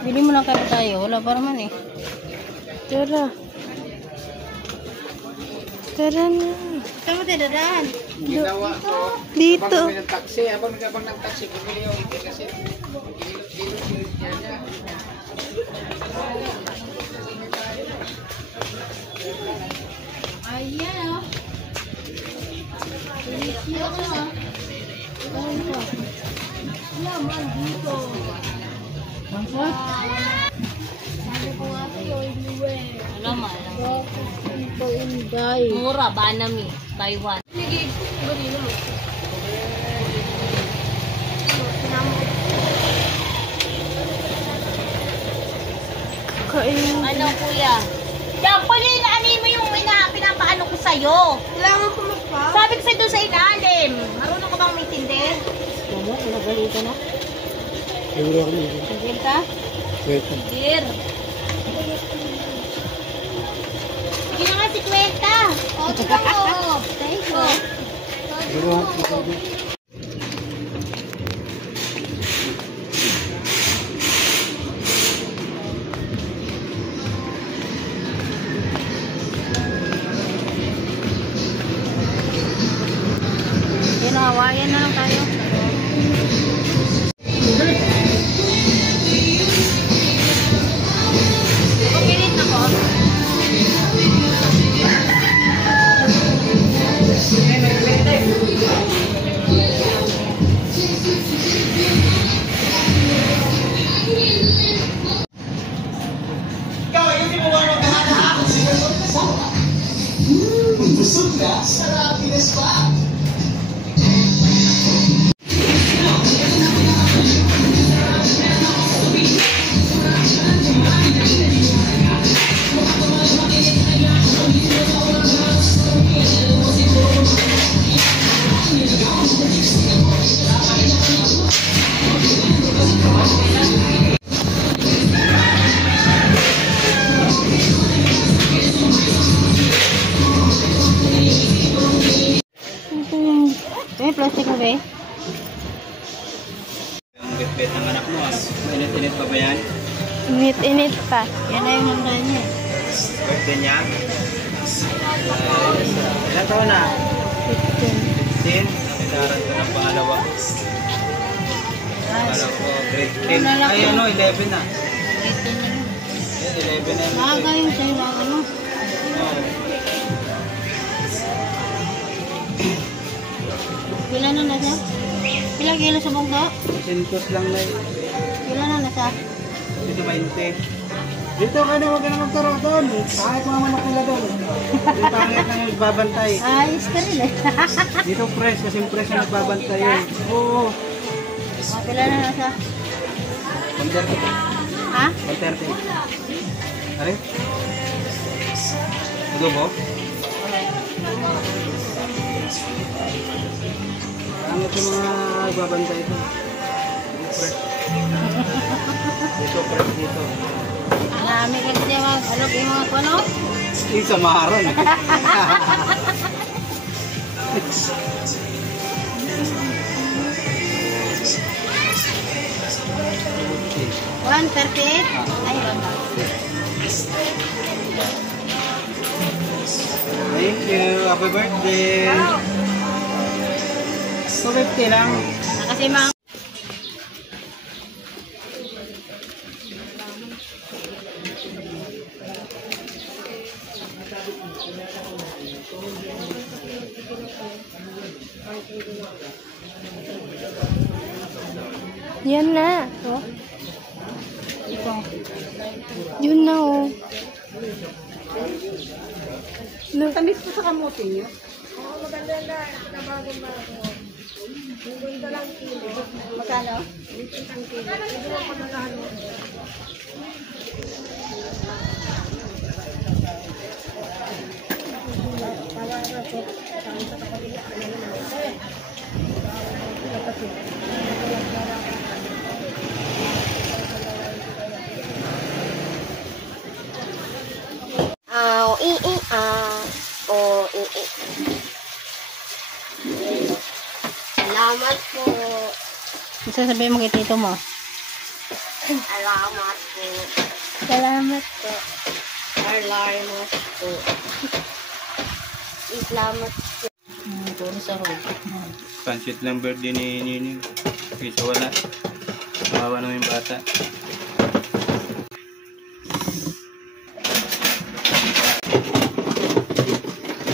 Bili mo lang kape tayo. Wala pa naman eh. Tara. Tara na. Saan mo tinadaan? Ginawa ko. Dito. Habang kami ng taxi. Habang nagabang ng taxi. Bumili yung hindi kasi. Gilot niya. Ayan o. Dito ko na. Laman dito. Sabi ko nga sa'yo, inuwi. Alam mo. Ito inday. Mura, banami. Taiwan. Nagiging ko ganito mo. Kain. Ano kuya? Diyan, Pauline, ano mo yung pinapaano ko sa'yo? Kailangan ko magpa. Sabi ko sa'yo doon sa ilalim. Marunong ka bang maintindi? Ano? Nagalit na? Euro ako nito. Tigil ka? Welcome. Tigil. Sige na nga si Kwenta. O, tignan mo. Thank you. Euro ako. Hawayan na lang tayo. Papilit na ko. Ikaw, ayusin mo ba ang magkahana? Busog ka? Sarap, pinas pa. May plastic na ba eh? Ang bitbit ng anak mo. Init-init pa ba yan? Init-init pa. Yan na yung nandun niya. Birthday niya? Ilan taon na? 15. Nagkaroon ko ng pangalawa. Pangalawa ko, grade 10. Ay ano, 11 na. 11 na. Maaga yung sa'yo na ano. Pila na na siya? Pila kilo sa bungka? Sintos lang na eh. Pila na na siya? Dito 20. Dito ka na, huwag ka na magkaroon doon. Kahit mga manok nila doon. Yung pangit na yung nagbabantay. Ayos ka rin eh. Dito fresh, kasi yung fresh na nagbabantay yun. Oo. Pila na na siya? 130. Ha? 130. Ari? Adobo? Pangit yung mga nagbabantay ito. Dito fresh dito. Marami kasi siya mag-alok yung mga kuno. Yung samaran. 138? Ay, wala. Thank you. Happy birthday. 250 lang. Kasi mga yan na. Oh. Ito. Yun na oh. Tamis po sa kamote niyo. Magkano? Salamat po. Sasabihin mo kay tito mo. Alamat po. Salamat po. Alamat po. Islamat po. Puro sahog. Pansit lang birthday ni Nining. Kaysa wala. Kawawa naman yung bata.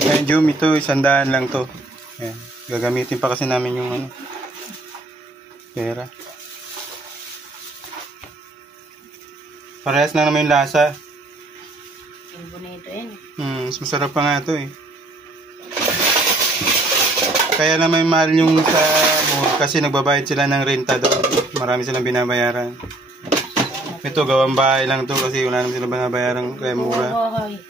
Ayan, Jum, ito 100 lang to. Ayan. Gagamitin pa kasi namin yung ano, pera. Parehas na naman yung lasa. Ang bonito yan. Mas masarap pa nga to eh. Kaya naman mahal yung sa mall kasi nagbabayad sila ng renta doon. Marami silang binabayaran. Ito gawang bahay lang to kasi wala naman silang binabayaran kaya mura. Bahay.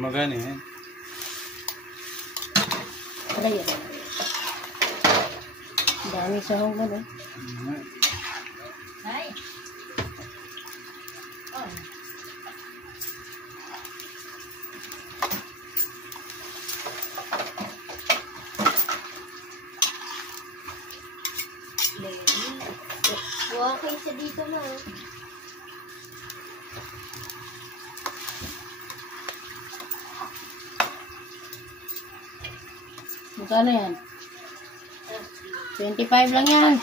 Magana eh. Aray, aray. Dami sahog mo eh. Ay. Huwag kayo sa dito na. Magkano yan? 25 lang yan.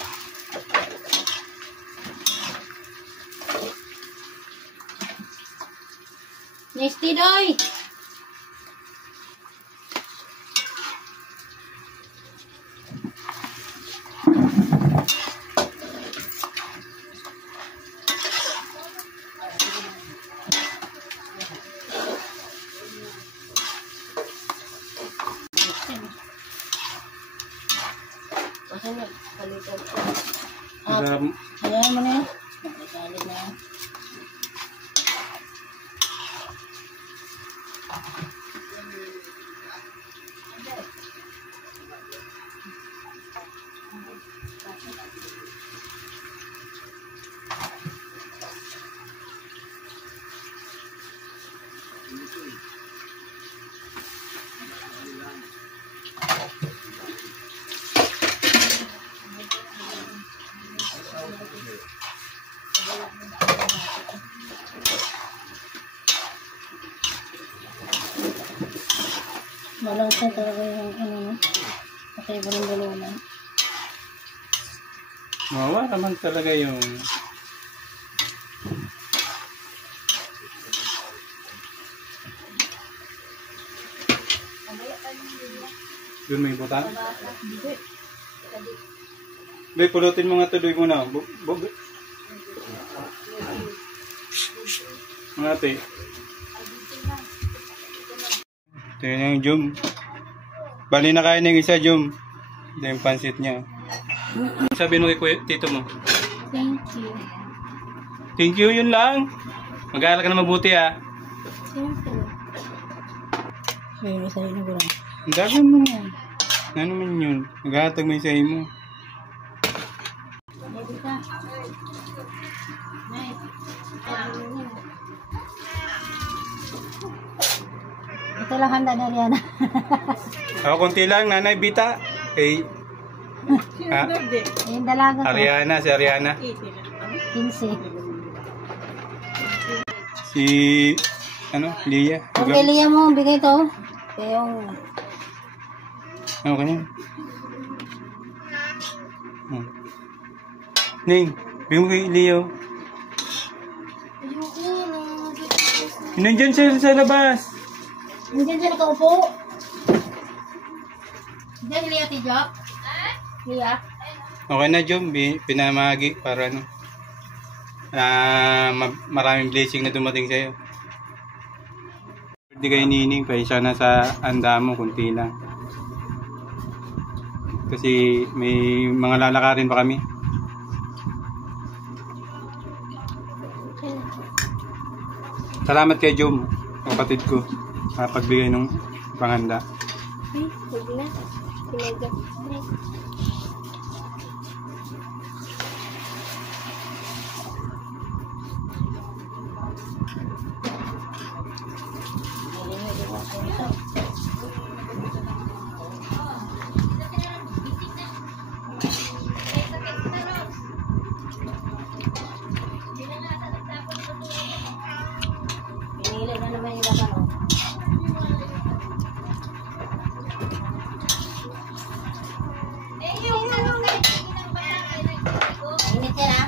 Nesty doy! Kasi na, palitan ko. Masarap. Ayan mo na yan. Nakasalit na yan. Malasa talaga yung ano no. Kasi bulong-bulungan. Mawa naman talaga yung yun may butan. Bay, pulutin mo nga tuloy muna. Mga ate. Tingnan yung Jum. Bali na kain yung isa, Jum. Ito yung pansit niya. Sabi mo kay tito mo. Thank you. Thank you, yun lang. Mag-aaral ka na mabuti ah. Siyempre. Ayun, sa'yo na ko lang. Ang dagan mo nga. Ano naman yun? Nag-aatag mo yung sa'yo mo. Baby ka. Nice. Ito lang handa na Ariana. Ako konti lang, Nanay Bita. Eh, ha? Ayun dalaga ko. Ariana, si Ariana. 15. Si ano, Lia. Ang kailangan mo, bigay to. Kaya yung... Ano ka niyan? Ning, bigyan mo kay Leo. Nandiyan siya sa labas. Hindi dyan nakaupo. Diyan ni Lia, Tijo. Lia. Okay na, Jom. Pinamagi para ano. Maraming blessing na dumating sa'yo. Hindi kayo nining, paisa na sa anda mo, kunti lang. Kasi may mga lalakarin pa kami. Salamat kay Jom, kapatid ko, sa pagbigay ng panghanda. Ay, huwag na. Pinagat. Pinili na naman yung laban, oh. Init yan, ah.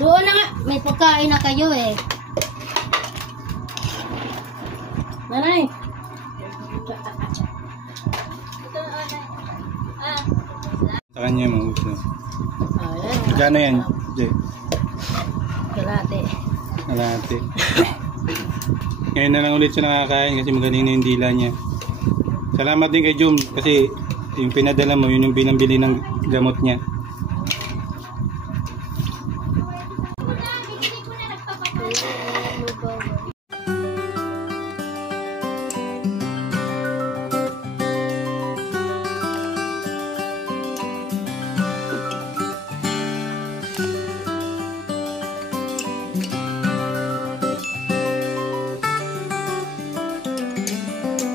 Doon na nga, may pagkain na kayo eh. Nanay. Sa kanya yung mga gusto. Ayan. Gano yan, Jay? Kalate. Alate. Ngayon na lang ulit siya nakakain kasi magaling na yung dila niya. Salamat din kay Jom kasi yung pinadala mo, yun yung pinambili ng gamot niya.